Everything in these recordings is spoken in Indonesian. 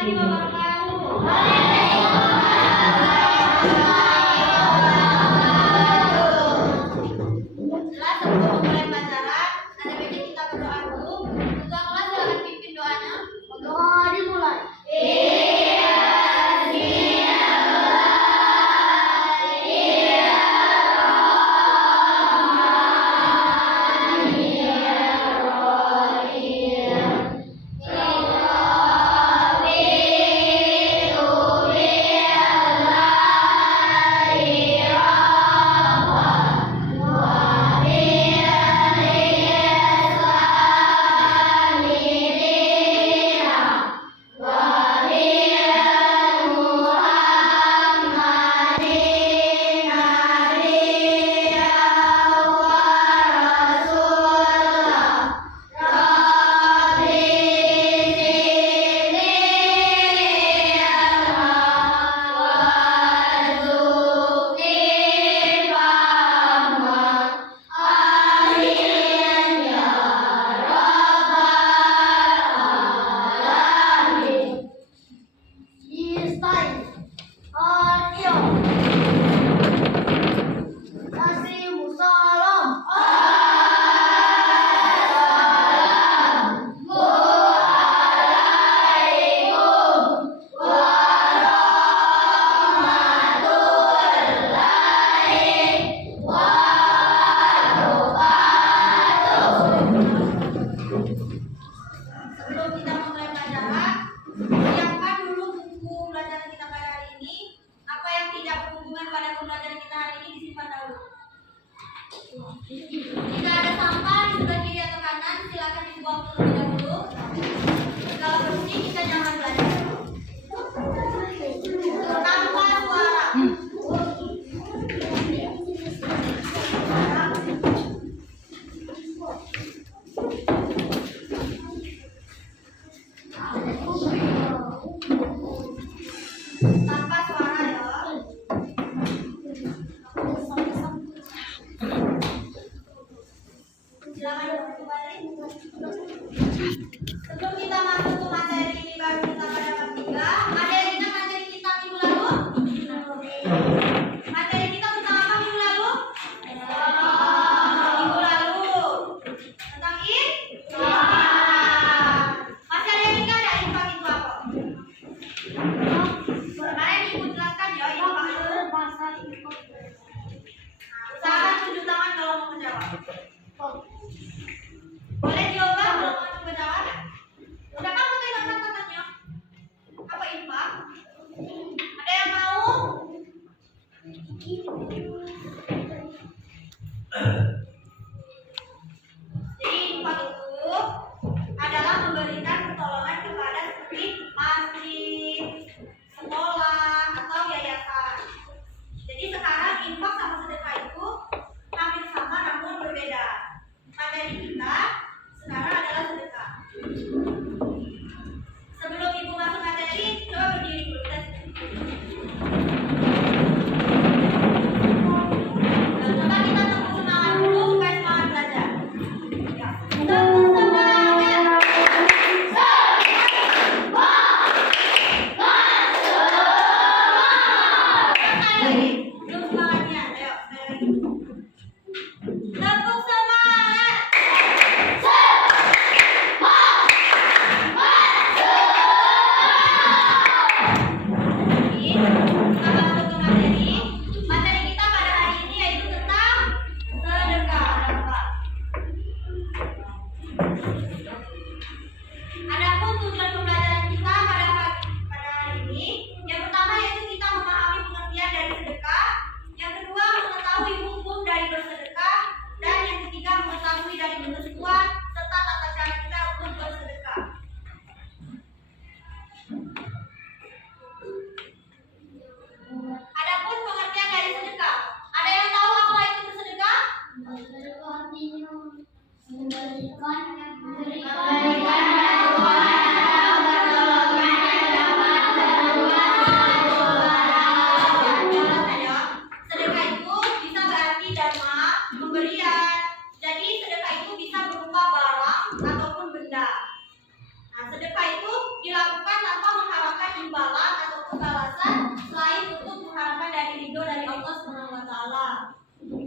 warahmatullahi wabarakatuh. Setelah sebelum memulai pelajaran, ada baiknya kita berdoa dulu. Ketua kelas silakan pimpin doanya. Doa dimulai.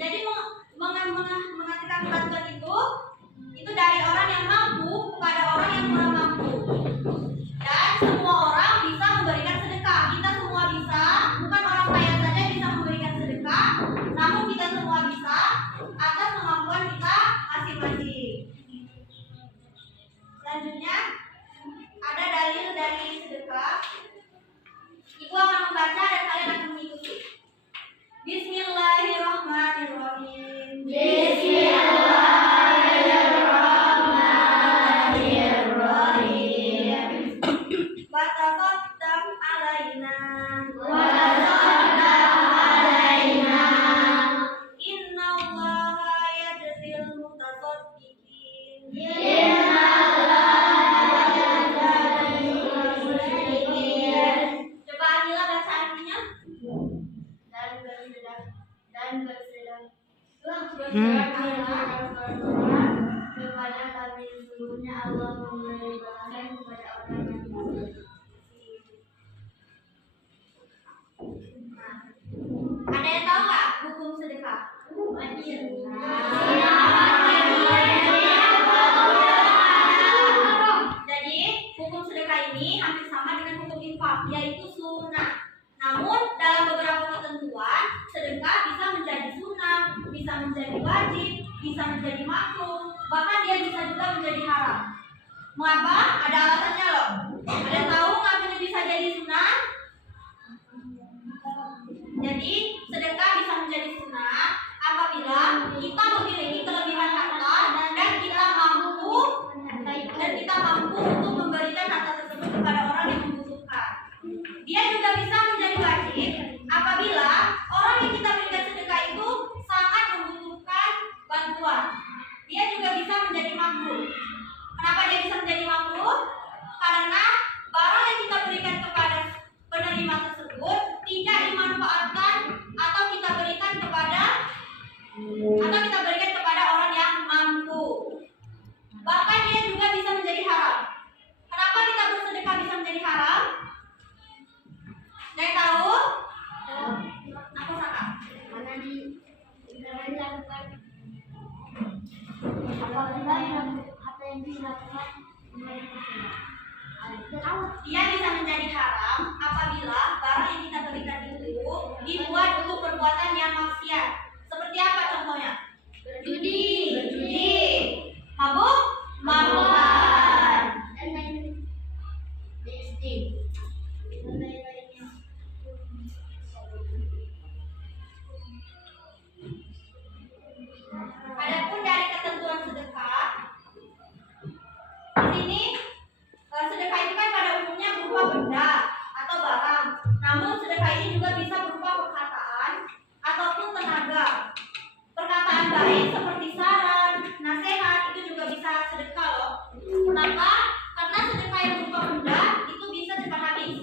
Jadi mengartikan bantuan itu dari orang yang mampu kepada orang yang kurang mampu. Dan semua orang bisa memberikan sedekah. Kita semua bisa, bukan orang kaya saja bisa memberikan sedekah, namun kita semua bisa atas kemampuan kita masing-masing. Selanjutnya ada dalil dari sedekah. Ibu akan membaca dan kalian akan mengikuti. Bismillahirrahmanirrahim. Bismillahirrahmanirrahim. Watasaddaq alaina. Innallaha yajzil mutasaddiqin. Coba Anila baca artinya. Dan kepada kami sesungguhnya Allah memberi balasan kepada orang yang ada yang tahu nggak hukum sedekah? Jadi hukum sedekah ini hampir sama dengan hukum infak, yaitu sunnah. Namun dalam beberapa ketentuan, sedekah bisa menjadi sunnah, bisa menjadi wajib, bisa menjadi makruh, bahkan dia bisa juga menjadi haram. Mengapa? Ada alasannya loh. Ada yang tahu kenapa bisa jadi sunnah? Jadi sedekah bisa menjadi sunnah apabila kita memiliki kelebihan harta dan kita mampu untuk memberikan harta tersebut kepada orang yang membutuhkan. Dia juga bisa menjadi wajib apabila orang yang kita berikan sedekah itu sangat membutuhkan bantuan. Dia juga bisa menjadi makruh. Kenapa dia bisa menjadi makruh? Karena barang yang kita berikan kepada penerima tersebut tidak dimanfaatkan atau kita berikan kepada orang yang mampu. Bahkan dia juga bisa menjadi haram. Kenapa kita bersedekah bisa menjadi haram? Ada yang tahu? Aku Saka. Mana dilakukan? Apa yang dilakukan? Dia bisa menjadi haram apabila barang yang kita berikan itu dibuat untuk perbuatan yang maksiat. Seperti apa contohnya? Berjudi, mabukan, dan lain-lain. Adapun dari ketentuan sedekah, di sini sedekah itu kan pada umumnya berupa benda atau barang. Namun sedekah ini juga bisa berupa perkataan ataupun tenaga. Perkataan baik seperti saran, nasihat itu juga bisa sedekah loh. Kenapa? Karena sedekah yang berupa benda itu bisa cepat habis.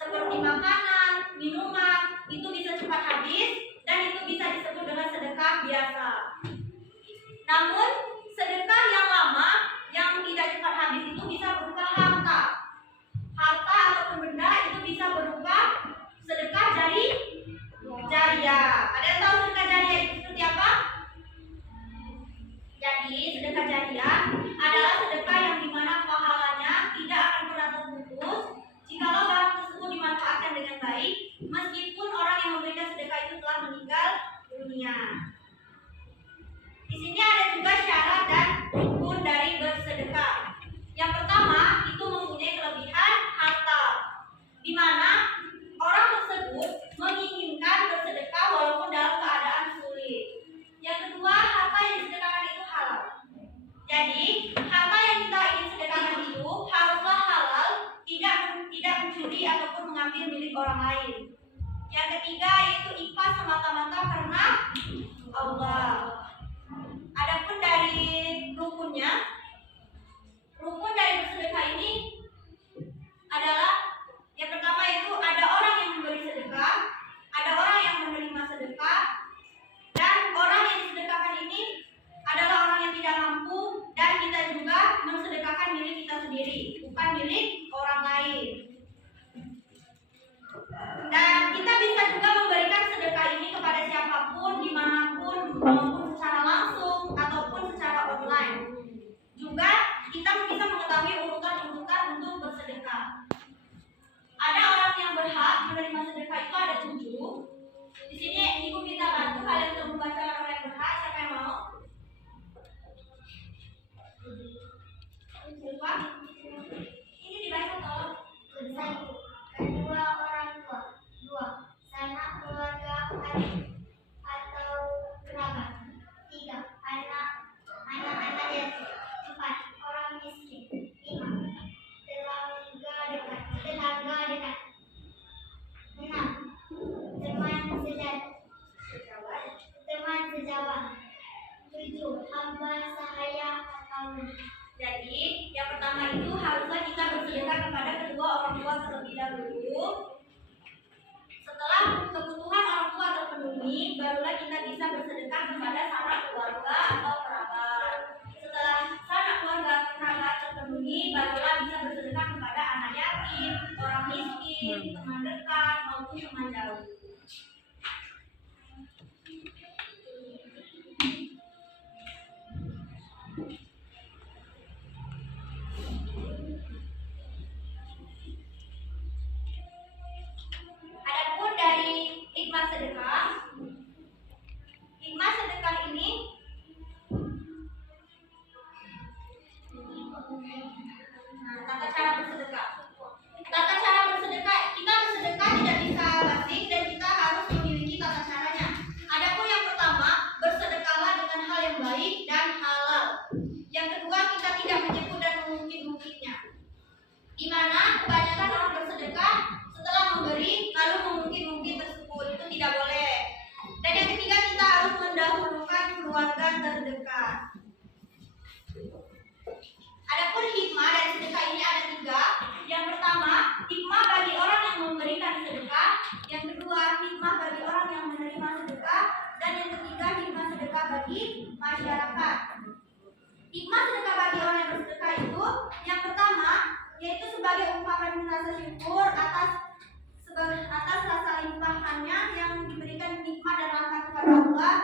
Seperti makanan, minuman, itu bisa cepat habis dan itu bisa disebut dengan sedekah biasa. Namun sedekah yang lama yang tidak cepat habis itu bisa berupa harta. Harta ataupun benda itu bisa berupa sedekah jariyah. Ada yang tahu sedekah jariyah itu seperti apa? Jadi sedekah jariyah adalah sedekah yang dimana pahalanya tidak akan pernah terputus jikalau barang tersebut dimanfaatkan dengan baik, meskipun orang yang memberikan sedekah itu telah meninggal dunia. Di sini ada juga syarat dan rukun dari bersedekah. Yang pertama itu mempunyai kelebihan harta, di mana orang tersebut menginginkan bersedekah walaupun dalam keadaan sulit. Yang kedua, harta yang disedekahkan itu halal. Jadi harta yang kita ingin sedekahkan itu haruslah halal, tidak mencuri ataupun mengambil milik orang lain. Yang ketiga yaitu ikhlas semata-mata karena Allah. Adapun dari rukunnya, rukun dari bersedekah ini adalah yang pertama itu ada orang yang memberi sedekah, ada orang yang menerima sedekah, dan orang yang disedekahkan ini adalah orang yang tidak mampu dan kita juga mensedekahkan milik kita sendiri, bukan milik orang lain. Dan kita bisa juga memberikan sedekah ini kepada siapapun, dimanapun, teman dekat maupun teman jauh. Adapun dari hikmah sedekah ini tata cara bersedekah. Tata cara bersedekah, kita bersedekah tidak bisa basic dan kita harus memiliki tata caranya. Adapun yang pertama, bersedekahlah dengan hal yang baik dan halal. Yang kedua, kita tidak menyebut dan mengungkit-ungkitnya. Di mana kebanyakan orang bersedekah setelah memberi lalu mengungkit-ungkit tersebut, itu tidak boleh. Dan yang ketiga, kita harus mendahulukan keluarga terdekat. Adapun hikmah dari sedekah ini ada 3. Yang pertama, hikmah bagi orang yang memberikan sedekah. Yang kedua, hikmah bagi orang yang menerima sedekah. Dan yang ketiga, hikmah sedekah bagi masyarakat. Hikmah sedekah bagi orang yang bersedekah itu yang pertama, yaitu sebagai ungkapan rasa syukur atas rasa limpahannya yang diberikan nikmat dan rahmat kepada Allah.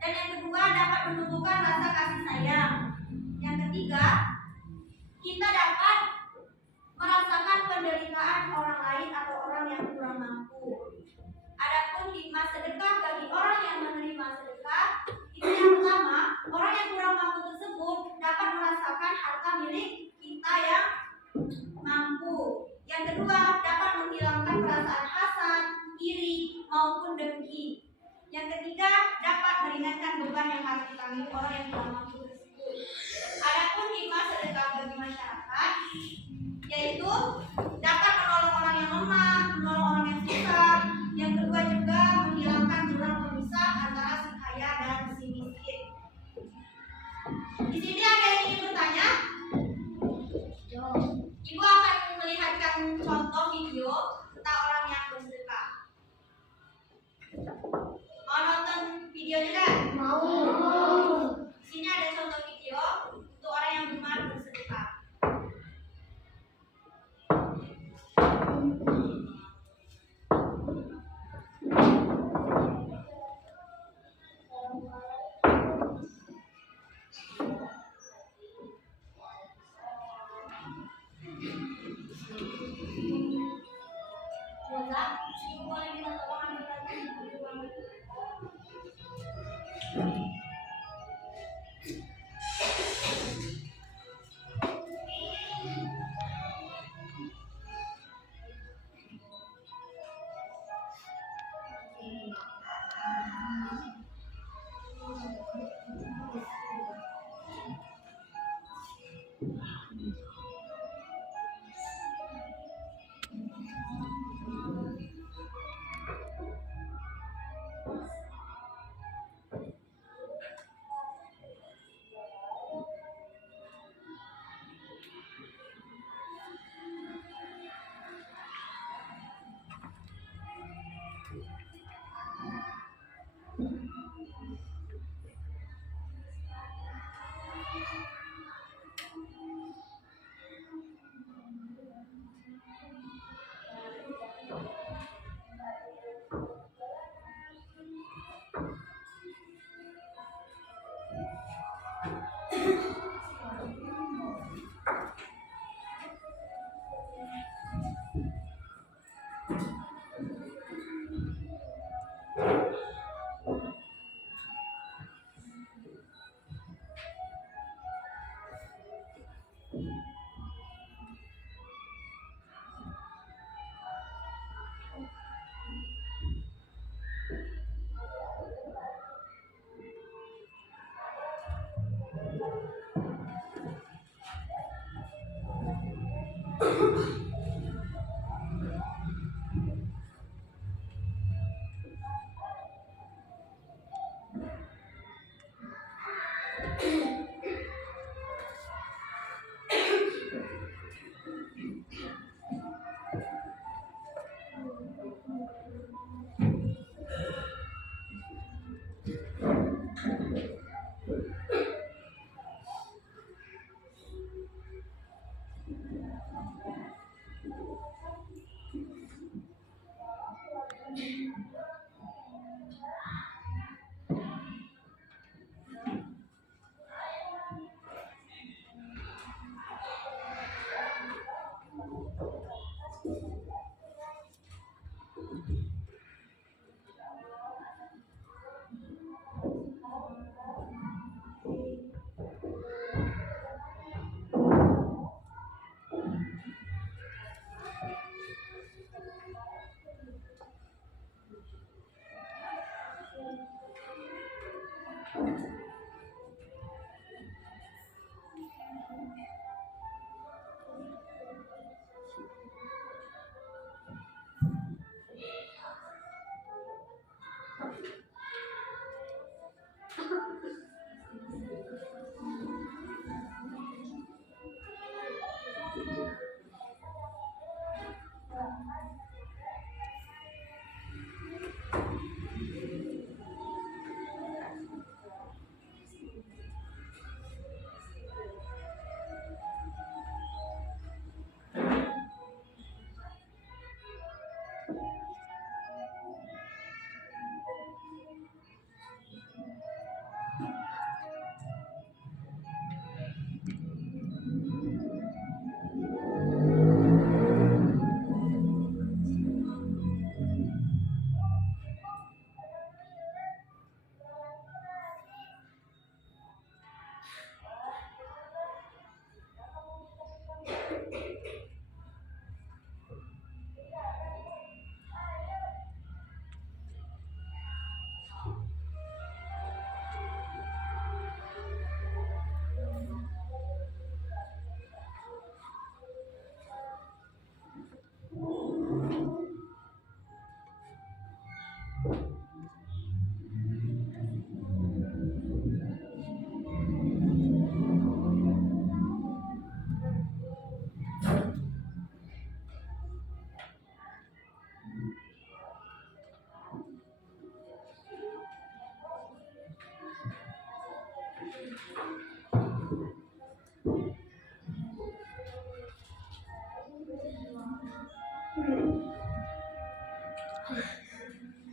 Dan yang kedua, dapat menumbuhkan rasa kasih sayang. Yang ketiga, kita dapat merasakan penderitaan orang lain atau orang yang kurang mampu. Adapun hikmah sedekah bagi orang yang menerima sedekah itu yang pertama, orang yang kurang mampu tersebut dapat merasakan harta milik kita yang mampu. Yang kedua, dapat menghilangkan perasaan hasad, iri maupun dengki. Yang ketiga, dapat meringankan beban yang harus ditanggung orang yang kurang mampu tersebut. Adapun hikmah sedekah bagi masyarakat yaitu dapat menolong orang yang lemah, menolong orang yang susah. Yang kedua juga menghilangkan jurang pemisah antara si kaya dan si miskin. Di sini ada yang ingin bertanya? Ibu akan melihatkan contoh video tentang orang yang bersedekah. Mau nonton video juga? Mau. Di sini ada contoh video untuk orang yang gemar bersedekah. Ibu boleh minta tolong ambilkan uang.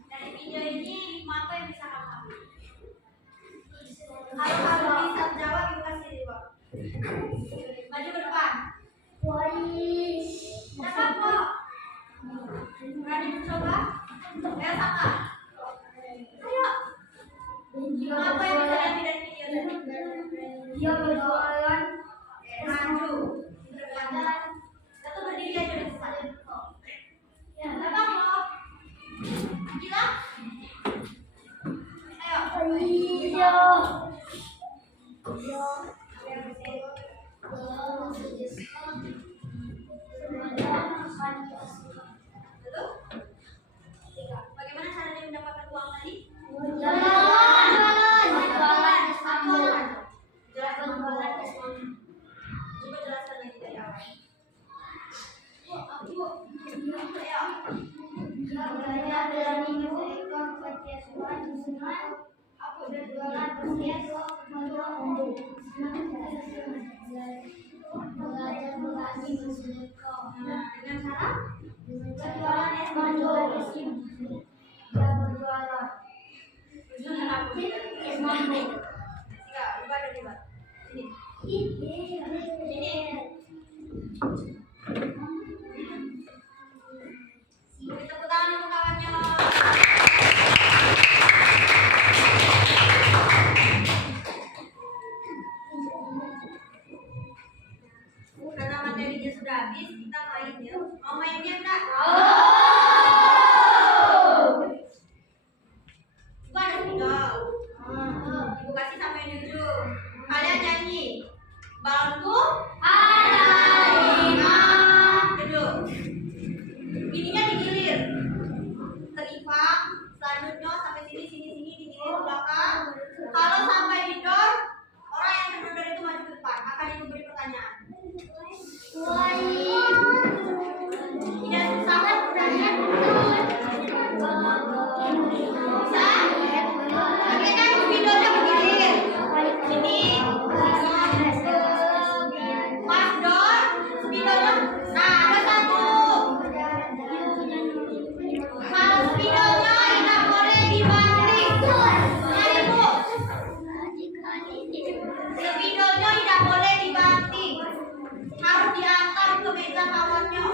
Dari video ini 5 apa yang bisa kamu ambil? Kalau kamu bisa jawab, ibu kasih jawab. Maju ke depan. Siapa kok? Berani mencoba? Ya sama. Ayo. Apa yang bisa diambil dari video tadi? Dia berjualan. Maju. Berjalan. Satu berdiri aja di depan. Siapa kok? Gila? Ayo. Iya. Lalu? Bagaimana caranya mendapatkan uang tadi? Coba jelaskan lagi dari awal. Nah, dengan cara berjualan apa? Enggak, ubah dari Mbak. Sini. Beri tepuk tangan untuk kawannya. Karena materinya sudah habis, kita main ya. Mau mainnya enggak? Coba ada spidol. Ibu kasih sama yang di ujung. Kalian nyanyi. Balonku ada 5. Duduk. Ininya digilir. Terimpang. Selanjutnya sampai sini digilir ke belakang. Kalau sampai di door, orang yang kedor itu maju ke depan. Akan ibu beri pertanyaan. Tidak susah kan pertanyaan? Bisa? Oke kan videonya bergilir. Sini. Pas door, spidolnya. Nah, ada satu. Kalau spidolnya tidak boleh dibanting. Ayo Bu. Spidolnya tidak boleh dibanting. Harus diantar ke meja kawannya.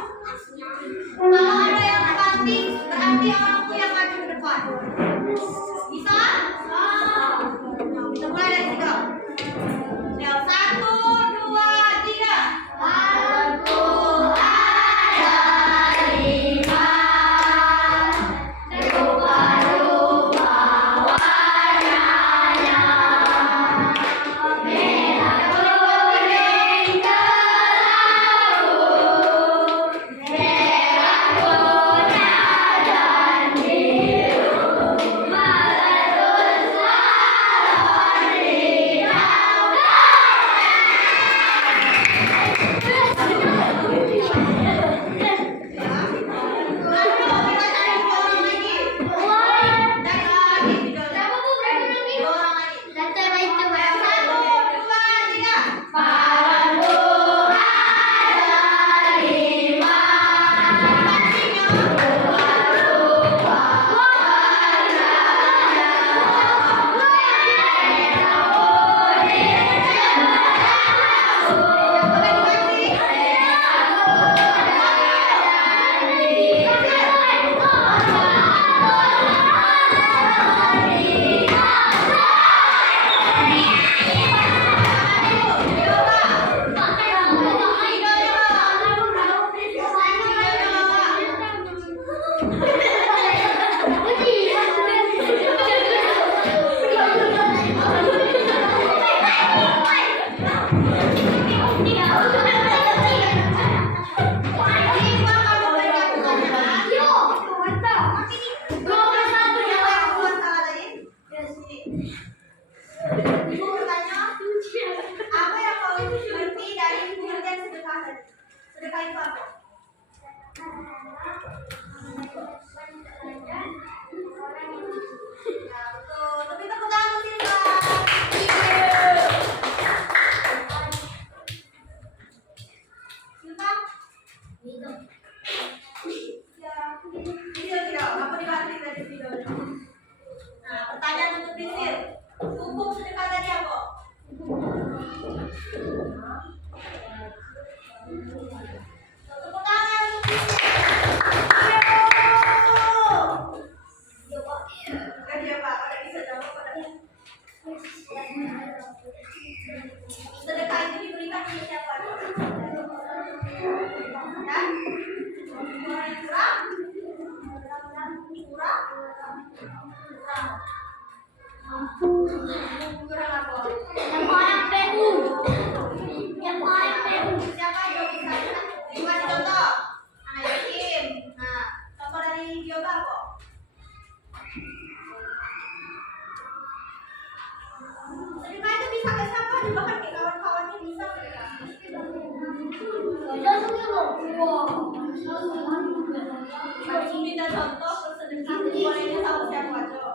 Kalau ada yang banting, berarti orang itu yang maju ke depan. Bisa? Nah, kita mulai dari situ. Yang 1, 2, 3. Balonku ada 5. Berubah-ubah warnanya. Merah, kuning, kelabu. Merah, kuning, dan biru. Meletus salon Ibu bertanya, apa yang kau mengerti dari pengertian sedekah tadi? Sedekah itu apa? Ya, betul. Tapi tepuk tangan untuk Silva. Silva? bahkan kayak kawan-kawannya bisa mereka. Minta contoh bersedekah bolehnya sama siapa coba?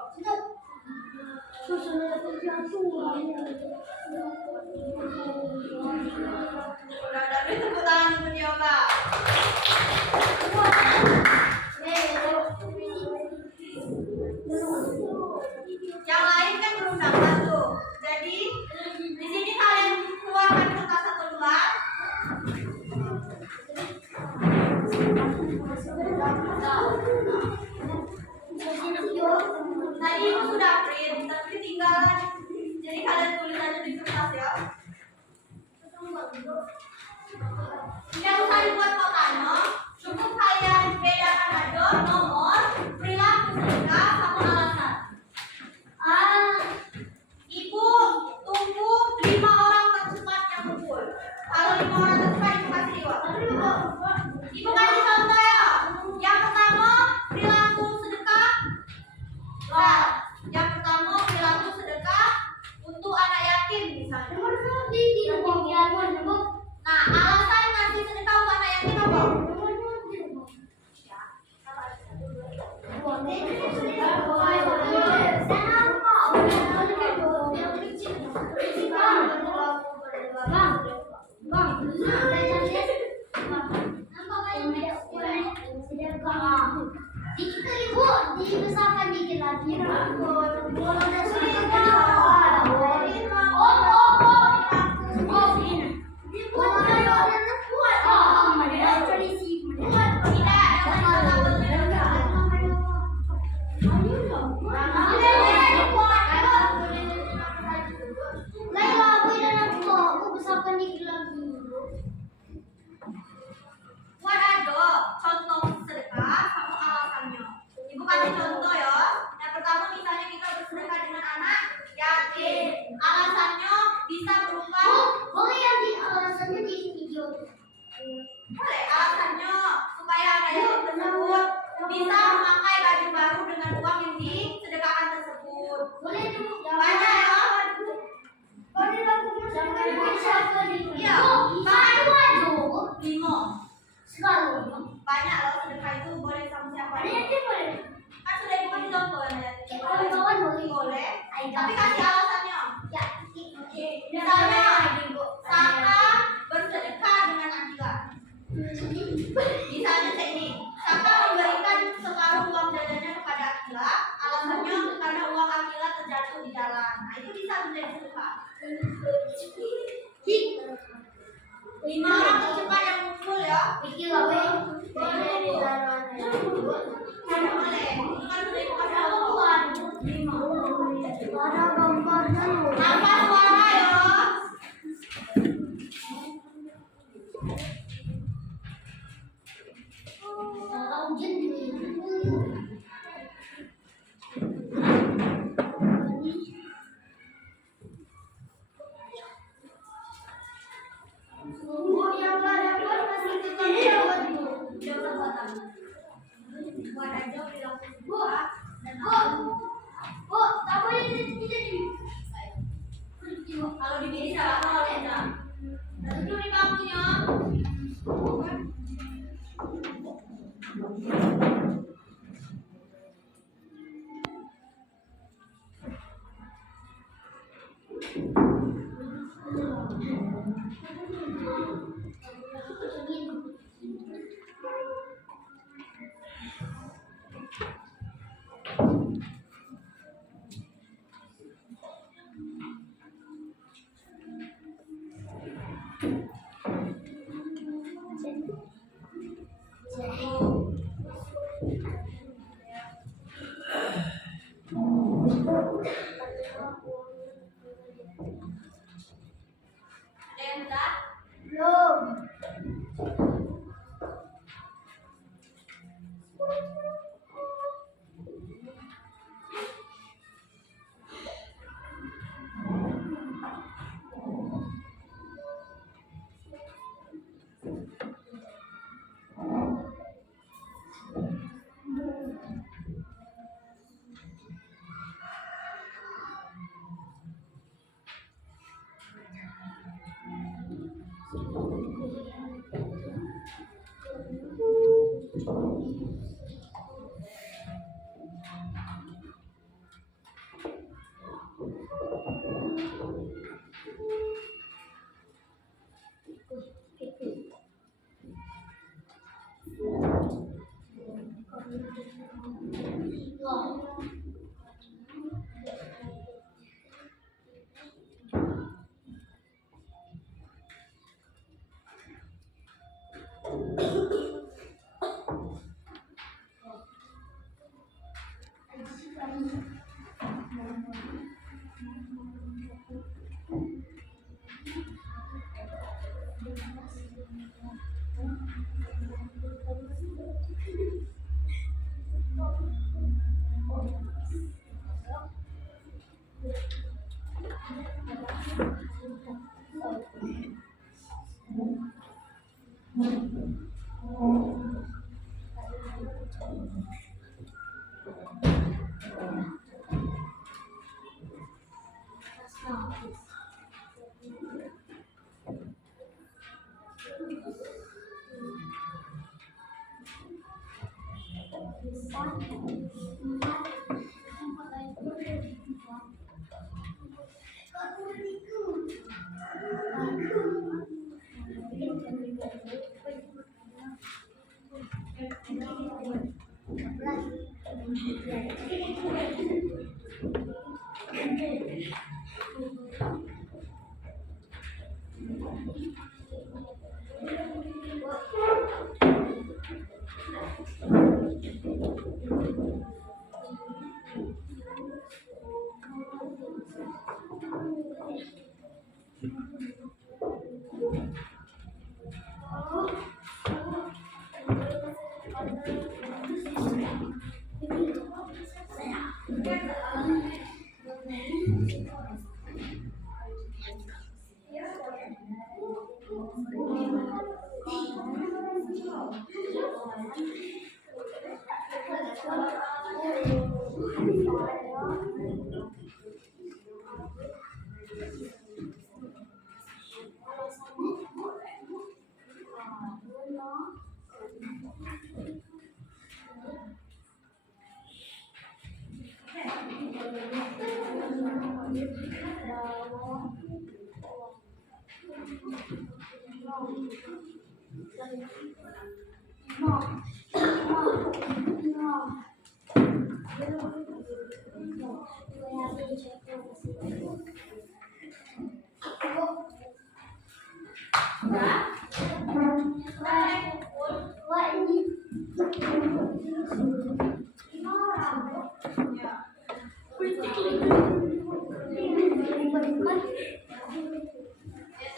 Udah tepuk tangan untuk dia Pak. Yang lain kan belum dapat tuh. Jadi di sini kalian keluarkan kertas satu lembar. Tadi ibu sudah print, tapi tinggal jadi kalian tulis aja di kertas ya. Tidak usah dibuat kotanya, cukup kalian bedakan aja nomor, perilaku sedekah, sama alasan. Ibu tunggu 5 orang tercepat yang kumpul. Kalau 5 orang tercepat ibu kasih lewat. Ibu kasih contoh ya. Yang pertama perilaku sedekah. Nah, yang pertama perilaku sedekah untuk anak yatim misalnya. Nah, alasan ngasih sedekah untuk anak yatim apa? Dibesarkan dikit lagi. Buat ada contoh sedekah sama alasannya. Ibu kasih contoh ya. Yang pertama misalnya kita bersedekah dengan anak yatim. Alasannya bisa berupa Boleh yang di alasannya di video. boleh alasannya supaya anak yatim tersebut bisa memakai baju baru dengan uang yang disedekahkan tersebut. Boleh dulu. Banyak ya. Boleh aku Iya. Banyak. 5. Sekali. Banyak loh sedekah itu boleh sama siapa Ada aja. yang dia boleh. Kan sudah ibu kasih contoh anak yatim. Kawan-kawan boleh. Boleh. Ayo. Tapi kasih alasannya. Ya. Oke. Misalnya Saka bersedekah dengan Akila. Misalnya kayak ini, Saka memberikan separuh uang jajannya kepada Akila. Alasannya karena uang Akila terjatuh di jalan. Nah itu bisa menjadi sedekah. 5 orang tercepat yang kumpul ya. Pikir apa? Boleh di jalan. Boleh. Itu kan sudah ibu kasih alasan. 5. Ada gambarnya loh. Tanpa suara ya. Kalau hujan juga. Yang dapat masih Buat aja perilaku Bu, sedekah dan bu, tak boleh tidak di. kalau di salah kalau ya. Itu di kamunya.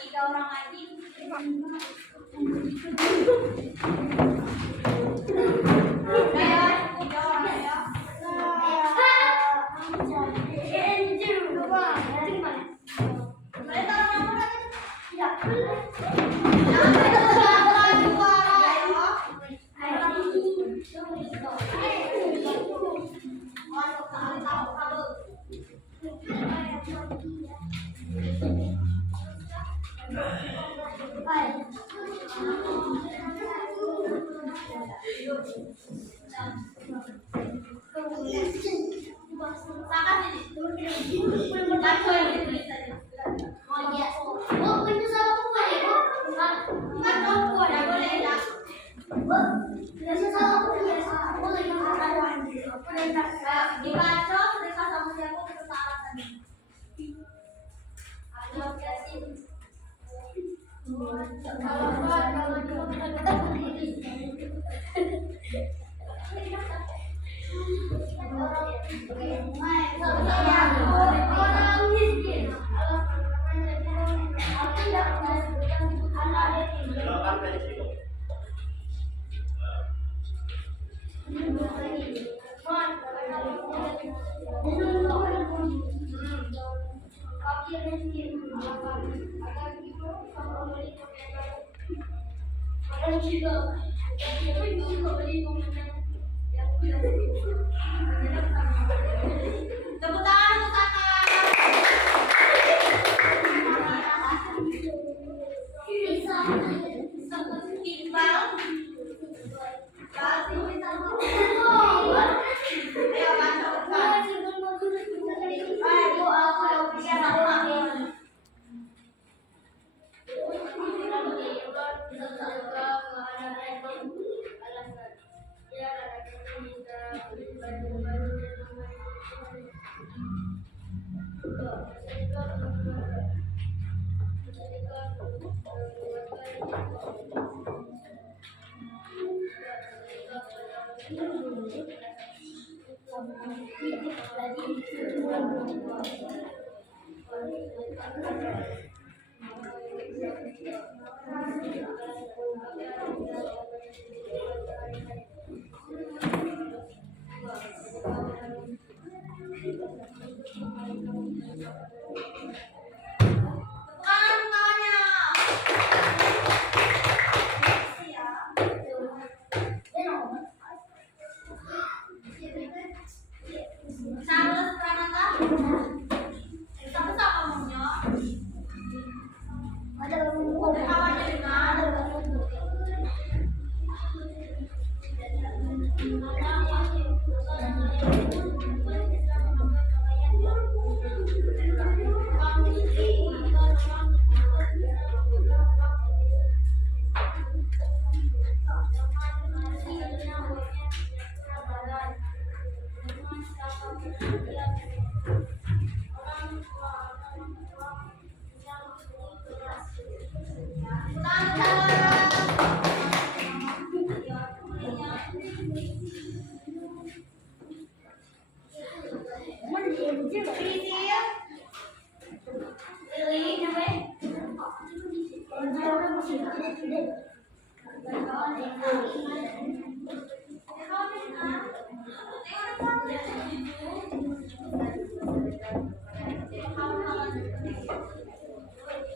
Tiga orang lagi. Dibaca mereka sama siapa kesalahan tadi. Tepuk tangan untuk kakak. Iqbal. Ayo baca Iqbal. Ayo aku biar sama.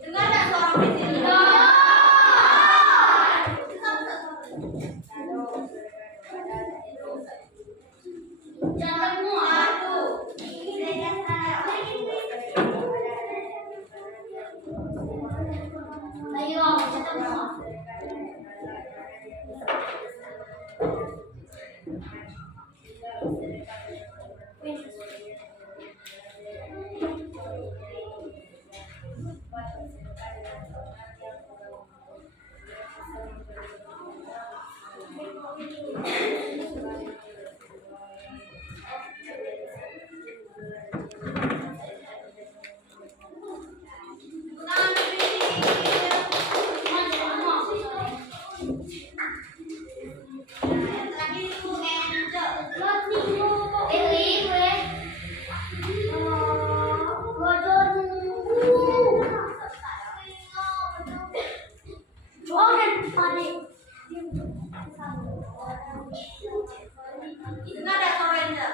Dengar nggak suara Priscil? Dengar nggak suara Angel?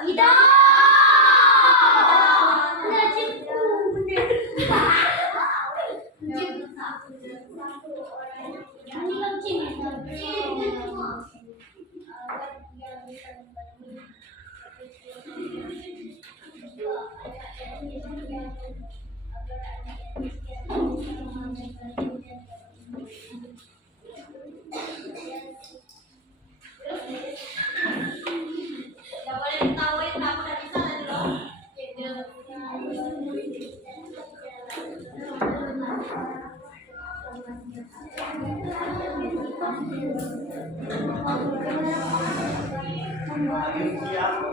Nggak boleh diketawain, kamu udah bisa tadi loh. Siap,